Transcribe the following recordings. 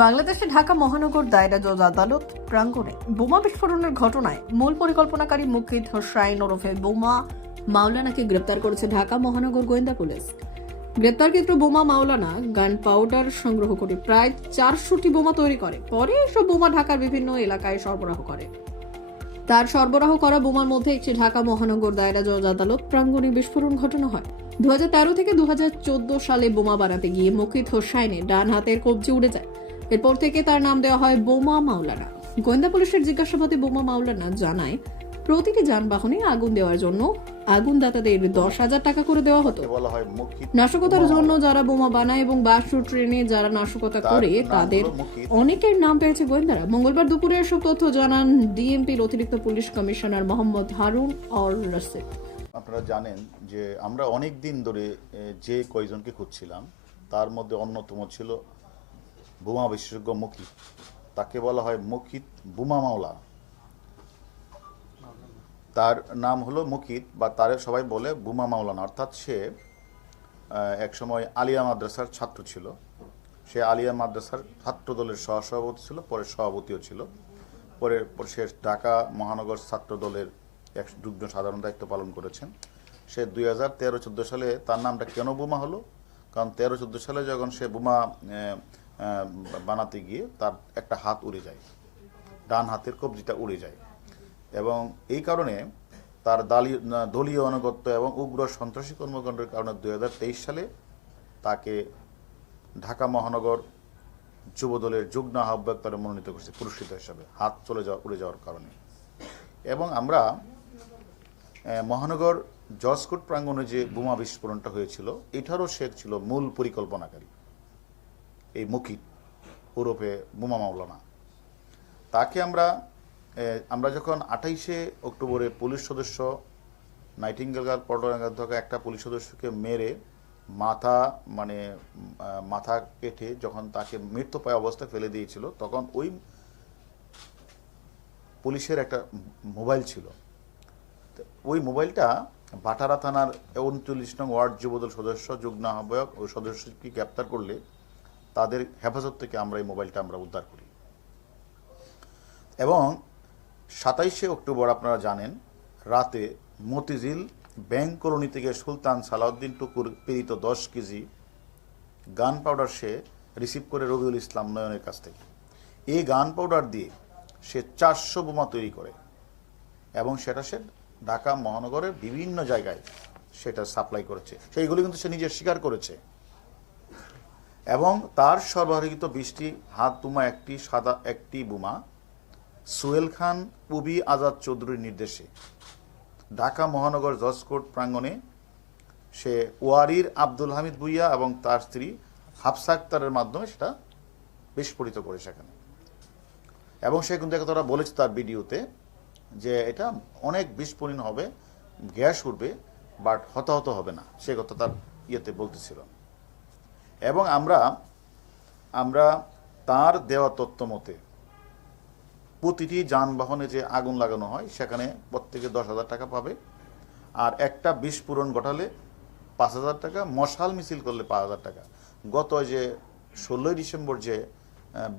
বাংলাদেশে ঢাকা মহানগর দায়রা জজ আদালত প্রাঙ্গণে বোমা বিস্ফোরণের ঘটনায় মূল পরিকল্পনাকারী মুকিত হোসাইন ওরফে বোমা মাওলানাকে গ্রেপ্তার করেছে ঢাকা মহানগর গোয়েন্দা পুলিশ। গ্রেপ্তারকৃত বোমা মাওলানা গান পাউডার সংগ্রহ করে প্রায় চারশোটি বোমা তৈরি করে। পরে এসব বোমা ঢাকার বিভিন্ন এলাকায় সরবরাহ করে। তার সরবরাহ করা বোমার মধ্যে একটি ঢাকা মহানগর দায়রা জজ আদালত প্রাঙ্গণে বিস্ফোরণ ঘটানো হয়। দুই হাজার তেরো থেকে দু হাজার চোদ্দ সালে বোমা বানাতে গিয়ে মুকিত হোসাইনের ডান হাতের কবজি উড়ে যায়। এরপর থেকে তার নাম দেওয়া হয় বোমা মাওলানা। গোয়েন্দা পুলিশের জিজ্ঞাসাবাদে বোমা মাওলানা জানায় প্রতিটি যানবাহনে আগুন দেওয়ার জন্য আগুনদাতাদের দশ হাজার টাকা করে দেওয়া হতো। নাশকতার জন্য যারা বোমা বানায় এবং বাস ও ট্রেনে যারা নাশকতা করে তাদের অনেকের নাম পেয়েছে গোয়েন্দারা। মঙ্গলবার দুপুরে এসব তথ্য জানান ডিএমপির অতিরিক্ত পুলিশ কমিশনার মোহাম্মদ হারুন অর রশিদ। আপনারা জানেন যে আমরা অনেক দিন ধরে যে কয়জনকে খুঁজছিলাম তার মধ্যে অন্যতম ছিল বোমা বিশেষজ্ঞ মুকিত। তাকে বলা হয় মুকিত বোমা মাওলা। তার নাম হলো মুকিত বা তার সবাই বলে বুমা মাওলানা। অর্থাৎ সে একসময় আলিয়া মাদ্রাসার ছাত্র ছিল। সে আলিয়া মাদ্রাসার ছাত্র দলের সহসভাপতি ছিল, পরে সভাপতিও ছিল। পরে সে ঢাকা মহানগর ছাত্র দলের এক যুগ্ম সাধারণ দায়িত্ব পালন করেছেন। সে দুই হাজার তেরো চোদ্দ সালে তার নামটা কেন বোমা হলো? কারণ তেরো চোদ্দ সালে যখন সে বোমা বানাতে গিয়ে তার একটা হাত উড়ে যায়। ডান হাতের কবজিটা উড়ে যায়। এবং এই কারণে তার দালীয় দলীয় আনুগত্য এবং উগ্র সন্ত্রাসী কর্মকাণ্ডের কারণে দু হাজার তেইশ সালে তাকে ঢাকা মহানগর যুবদলের যুগ্ম আহ্বায়ক তারা মনোনীত করছে, পুরস্কৃত হিসাবে। হাত চলে যাওয়া, উড়ে যাওয়ার কারণে। এবং আমরা মহানগর জজকোট প্রাঙ্গণে যে বোমা বিস্ফোরণটা হয়েছিল, এটারও সে ছিল মূল পরিকল্পনাকারী। এই মুকিত ওরফে বোমা মাওলানা। তাকে আমরা আমরা যখন আঠাইশে অক্টোবরে পুলিশ সদস্য নাইটিঙ্গেলগার পল্টনাগার থেকে একটা পুলিশ সদস্যকে মেরে মাথা মানে মাথা কেটে যখন তাকে মৃত্যুপায় অবস্থায় ফেলে দিয়েছিল, তখন ওই পুলিশের একটা মোবাইল ছিল। ওই মোবাইলটা বাটারা থানার উনচল্লিশ নং ওয়ার্ড যুবদল সদস্য, যুগ্ম আহ্বায়ক ওই সদস্যকে গ্রেপ্তার করলে তাদের হেফাজত থেকে আমরা এই মোবাইলটা আমরা উদ্ধার করি। এবং সাতাইশে অক্টোবর আপনারা জানেন, রাতে মতিঝিল ব্যাংক কলোনি থেকে সুলতান সালাউদ্দিন টুকুর প্রেরিত দশ কেজি গান পাউডার সে রিসিভ করে রবিউল ইসলাম নয়নের কাছ থেকে। এই গান পাউডার দিয়ে সে চারশো বোমা তৈরি করে এবং সেটা সে ঢাকা মহানগরের বিভিন্ন জায়গায় সেটা সাপ্লাই করেছে। সেইগুলি কিন্তু সে নিজে স্বীকার করেছে। এবং তার সরবরাহিত বৃষ্টি হাত বোমা একটি সাদা, একটি বোমা। সোহেল খান পুবি আজাদ চৌধুরীর নির্দেশে ঢাকা মহানগর জজ কোর্ট প্রাঙ্গণে সে ওয়ারির আব্দুল হামিদ ভুইয়া এবং তার স্ত্রী হাফসা আক্তারের মাধ্যমে সেটা বিস্ফোরিত করে সেখানে। এবং সে কিন্তু একথা বলেছে তার ভিডিওতে যে এটা অনেক বিস্ফোরণ হবে, গ্যাস উঠবে, বাট হতাহত হবে না। সে কথা তার ইয়েতে বলতেছিল। এবং আমরা আমরা তার দেওয়া তত্ত্ব মতে প্রতিটি যানবাহনে যে আগুন লাগানো হয়, সেখানে প্রত্যেকে দশ হাজার টাকা পাবে। আর একটা বিস্ফোরণ ঘটালে পাঁচ হাজার টাকা, মশাল মিছিল করলে পাঁচ হাজার টাকা। গত যে ষোলোই ডিসেম্বর যে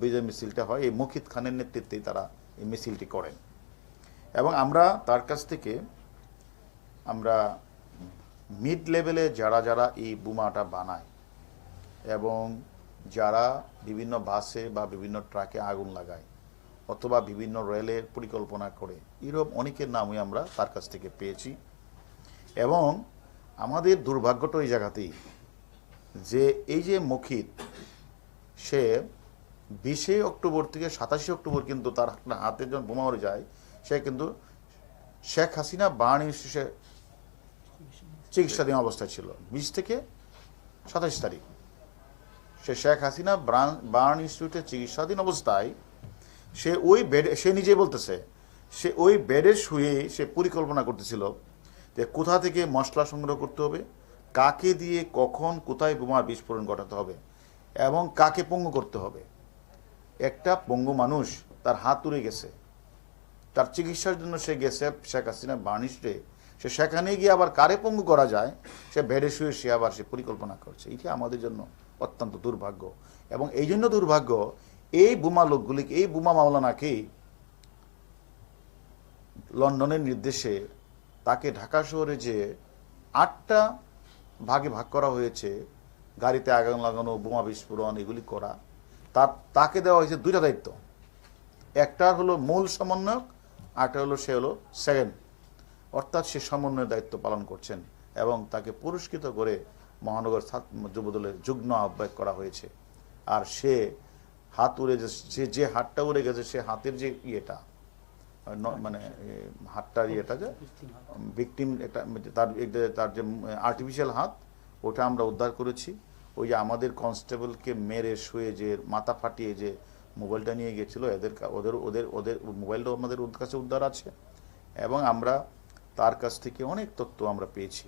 বিজয় মিছিলটা হয়, এই মুখিত খানের নেতৃত্বেই তারা এই মিছিলটি করেন। এবং আমরা তার কাছ থেকে, আমরা মিড লেভেলে যারা যারা এই বোমাটা বানায় এবং যারা বিভিন্ন বাসে বা বিভিন্ন ট্রাকে আগুন লাগায় অথবা বিভিন্ন রেলের পরিকল্পনা করে এরকম অনেকের নামই আমরা তার কাছ থেকে পেয়েছি। এবং আমাদের দুর্ভাগ্যটা ওই জায়গাতেই যে এই যে মখিত সে বিশে অক্টোবর থেকে সাতাশে অক্টোবর কিন্তু তার হাতে যখন বোমা মরে যায়, সে কিন্তু শেখ হাসিনা বার্ন সে চিকিৎসাধীন অবস্থায় ছিল। বিশ থেকে সাতাশ তারিখ। সে শেখ হাসিনা ব্রান- ইনস্টিটিউটে চিকিৎসাধীন অবস্থায় সে ওই বেডে সে নিজে বলতেছে, সে ওই বেডে শুয়ে সে পরিকল্পনা করতেছিল যে কোথা থেকে মশলা সংগ্রহ করতে হবে, কাকে দিয়ে কখন কোথায় বোমার বিস্ফোরণ ঘটাতে হবে এবং কাকে পঙ্গু করতে হবে। একটা পঙ্গু মানুষ তার হাত উড়ে গেছে। তার চিকিৎসার জন্য সে গেছে শেখ হাসিনা বার্নিশে সে সেখানে গিয়ে আবার কারে পঙ্গু করা যায়? সে বেডে শুয়ে সে আবার সে পরিকল্পনা করছে। এটি আমাদের জন্য অত্যন্ত দুর্ভাগ্য। এবং এই জন্য দুর্ভাগ্য, এই বোমা লোকগুলি এই বোমা মাওলানাকেই লন্ডনের নির্দেশে তাকে ঢাকা শহরে যে আটটা ভাগে ভাগ করা হয়েছে, গাড়িতে আগুন লাগানো, বোমা বিস্ফোরণ, এগুলি করা, তার, তাকে দেওয়া হয়েছে দুইটা দায়িত্ব। একটা হলো মূল সমন্বয়ক আরটা হলো সে হলো সেকেন্ড। অর্থাৎ সে সমন্বয়ের দায়িত্ব পালন করছেন এবং তাকে পুরস্কৃত করে মহানগর যুবদলের যুগ্ম আহ্বায়ক করা হয়েছে। আর সে হাত উড়ে যে যে হাতটা উড়ে গেছে সে হাতের যে ইয়েটা মানে এ, হাতটার ইয়েটা যে ভিকটিম একটা তার তার যে আর্টিফিশিয়াল হাত ওটা আমরা উদ্ধার করেছি। ওই যে আমাদের কনস্টেবলকে মেরে শুয়ে যে মাথা ফাটিয়ে যে মোবাইলটা নিয়ে গেছিল এদের ওদের ওদের ওদের মোবাইলটাও আমাদের কাছে উদ্ধার আছে। এবং আমরা তার কাছ থেকে অনেক তথ্য আমরা পেয়েছি।